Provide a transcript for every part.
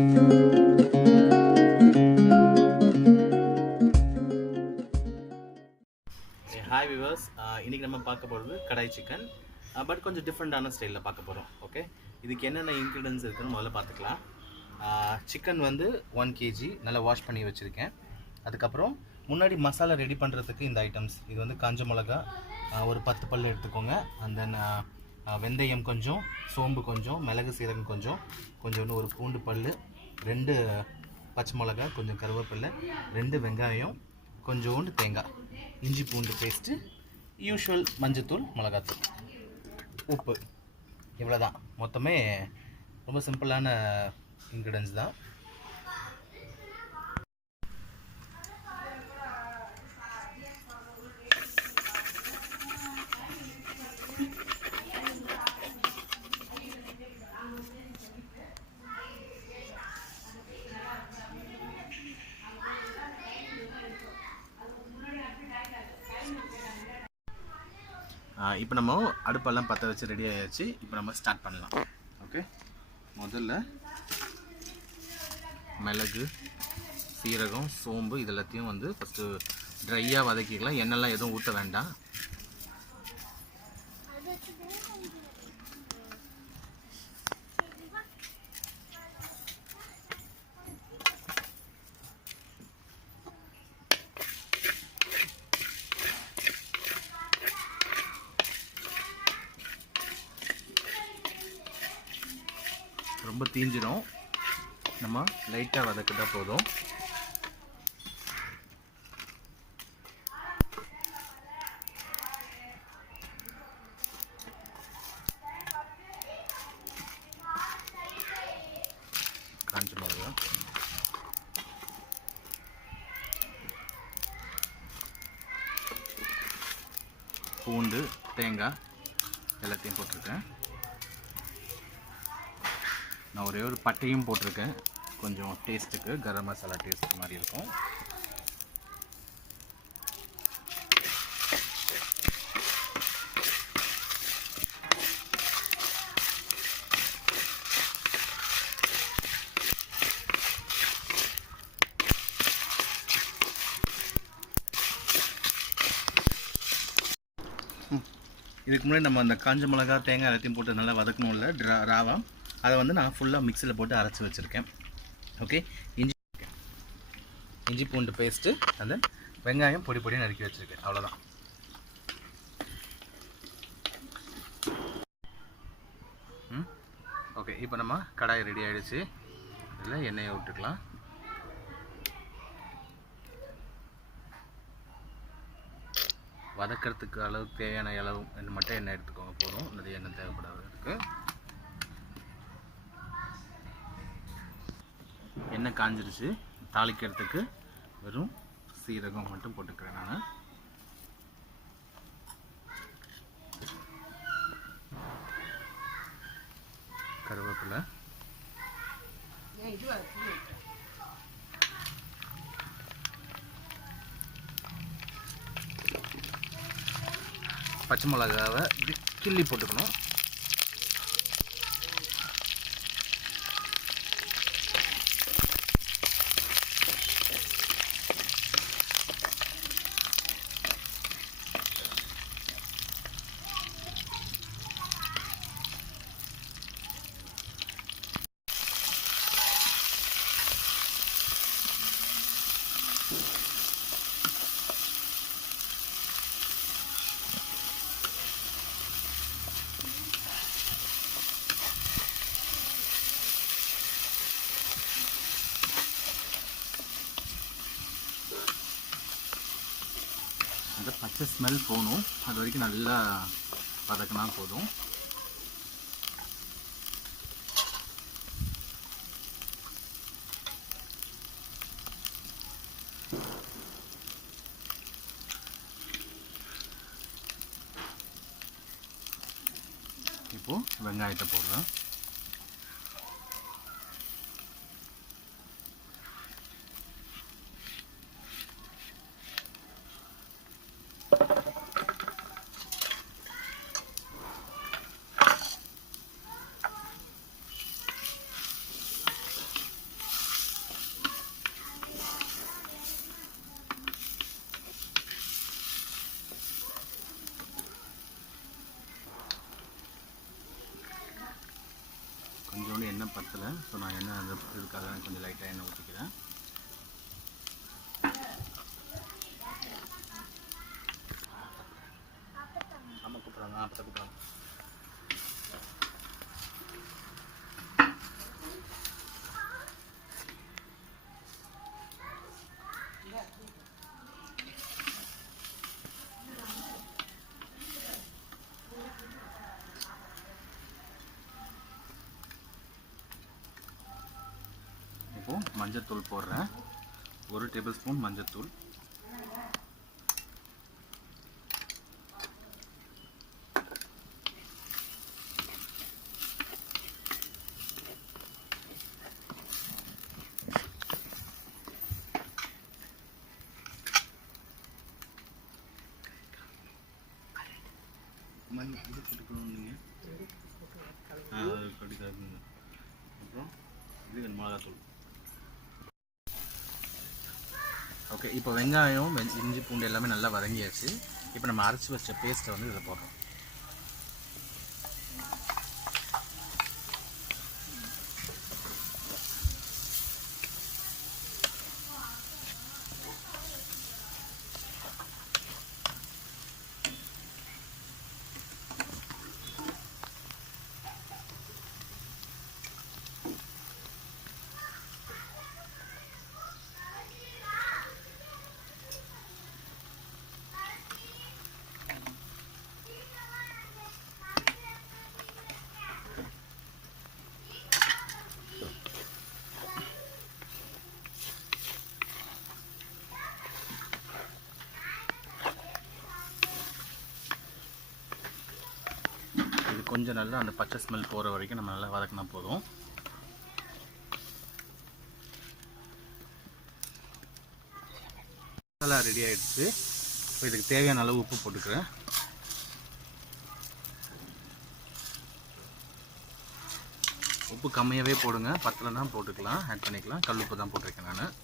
Hi viewers, இன்னைக்கு நம்ம பார்க்க போகிறது கடாய் சிக்கன், பட் கொஞ்சம் டிஃப்ரெண்டான ஸ்டைலில் பார்க்க போகிறோம். ஓகே, இதுக்கு என்னென்ன இன்க்ரீடியன்ஸ் இருக்குன்னு முதல்ல பார்த்துக்கலாம். சிக்கன் வந்து 1 kg நல்லா வாஷ் பண்ணி வச்சுருக்கேன். அதுக்கப்புறம் முன்னாடி மசாலா ரெடி பண்ணுறதுக்கு இந்த ஐட்டம்ஸ், இது வந்து காஞ்ச மிளகா ஒரு 10 பல் எடுத்துக்கோங்க. அண்ட் தென் வெந்தயம் கொஞ்சம், சோம்பு கொஞ்சம், மிளகு சீரகம் கொஞ்சோண்டு ஒரு பூண்டு பல், 2 பச்சை மிளகா, கொஞ்சம் கருவேப்பிலை, 2 வெங்காயம், கொஞ்சோண்டு தேங்காய், இஞ்சி பூண்டு பேஸ்ட்டு, யூஷுவல் மஞ்சத்தூள், மிளகாத்தூள், உப்பு, இவ்வளோதான். மொத்தமே ரொம்ப சிம்பிளான இன்க்ரீடியன்ஸ் தான். இப்போ நம்ம அடுப்பெல்லாம் பற்ற வச்சு ரெடி ஆகிடுச்சு. இப்போ நம்ம ஸ்டார்ட் பண்ணலாம். ஓகே, முதல்ல மிளகு, சீரகம், சோம்பு இது எல்லாத்தையும் வந்து ஃபஸ்ட்டு ட்ரையாக வதக்கிக்கலாம். எண்ணெய்லாம் எதுவும் ஊற்ற வேண்டாம். ரொம்ப தீஞ்சிடும், நம்ம லைட்டாக வதக்கிட்டா போதும். காஞ்ச மிளகா, பூண்டு, தேங்காய் எல்லாத்தையும் போட்டிருக்கேன். நான் ஒரே ஒரு பட்டையும் போட்டிருக்கேன், கொஞ்சம் டேஸ்ட்டுக்கு, கரம் மசாலா டேஸ்ட் மாதிரி இருக்கும். இதுக்கு முன்னாடி நம்ம அந்த காஞ்ச மிளகா, தேங்காய் எல்லாத்தையும் போட்டு நல்லா வதக்கணும்ல ராவா, அதை வந்து நான் ஃபுல்லாக மிக்சியில் போட்டு அரைச்சி வச்சுருக்கேன். ஓகே, இஞ்சி பூண்டு பேஸ்ட்டு, அந்த வெங்காயம் பொடி பொடியாக நறுக்கி வச்சுருக்கேன். அவ்வளோதான். ஓகே, இப்போ நம்ம கடாய் ரெடி ஆகிடுச்சு. இதில் எண்ணெயை விட்டுக்கலாம். வதக்கிறதுக்கு அளவுக்கு தேவையான அளவு மட்டும் எண்ணெய் எடுத்துக்கோங்க, போதும். நிறைய எண்ணெய் தேவைப்படாததுக்கு. எண்ணெய் காஞ்சிருச்சு. தாளிக்கிறதுக்கு வெறும் சீரகம் மட்டும் போட்டுக்கிறேன் நான். கருவேப்பிலை, பச்சை மிளகாவை கிள்ளி போட்டுக்கணும். அந்த பச்சை ஸ்மெல் போகணும், அது வரைக்கும் நல்லா வதக்கினா போதும். இப்போது வெங்காயத்தை போடுறேன். எண்ணெய் பத்தலை. ஸோ நான் எண்ணெய் இதுக்காக கொஞ்சம் லைட்டாக எண்ணெய் ஊற்றிக்கிறேன். ஆமாம் கூப்பிட்றாங்க, அப்போ கூப்பிட்றாங்க. இப்போது மஞ்சத்தூள் போடுறேன். 1 டேபிள் ஸ்பூன் மஞ்சத்தூள். இது போட்டுக்கணும் நீங்கள். அப்புறம் இது மிளகாத்தூள். ஓகே, இப்போ வெங்காயம் இஞ்சி பூண்டு எல்லாமே நல்லா வதங்கியாச்சு. இப்போ நம்ம அரைச்சி வச்ச பேஸ்ட்டை வந்து இதில் போடுறோம். கொஞ்சம் நல்லா அந்த பச்சை ஸ்மெல் போகிற வரைக்கும் நம்ம நல்லா வதக்கினா போதும். மசாலா ரெடி ஆகிடுச்சு. இப்போ இதுக்கு தேவையான அளவு உப்பு போட்டுக்கிறேன். உப்பு கம்மியாகவே போடுங்க, பத்தலைன்னா போட்டுக்கலாம், ஆட் பண்ணிக்கலாம். கல் உப்பு தான் போட்டிருக்கேன் நான்.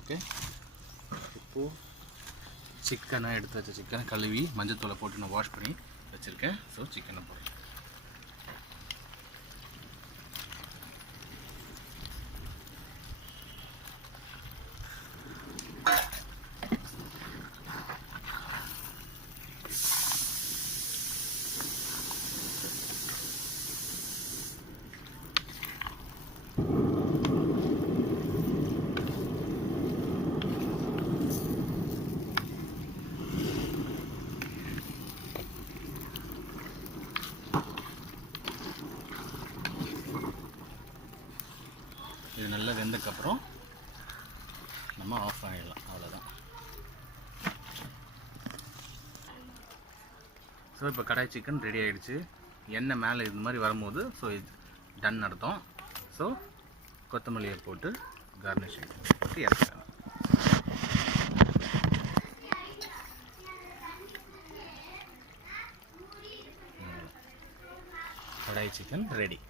ஓகே, இப்போது சிக்கனை எடுத்து வச்ச சிக்கனை கழுவி மஞ்சத்தூளை போட்டு நான் வாஷ் பண்ணி வச்சுருக்கேன். ஸோ சிக்கனை போடுறேன். இது நல்லா வெந்ததுக்கப்புறம் நம்ம ஆஃப் பண்ணிடலாம். அவ்வளோதான். ஸோ இப்போ கடாய் சிக்கன் ரெடி ஆகிடுச்சு. எண்ணெய் மேலே இது மாதிரி வரும்போது ஸோ இது டன் அர்த்தம். ஸோ கொத்தமல்லியை போட்டு கார்னிஷிங் போட்டு இறக்கலாம். கடாய் சிக்கன் ரெடி.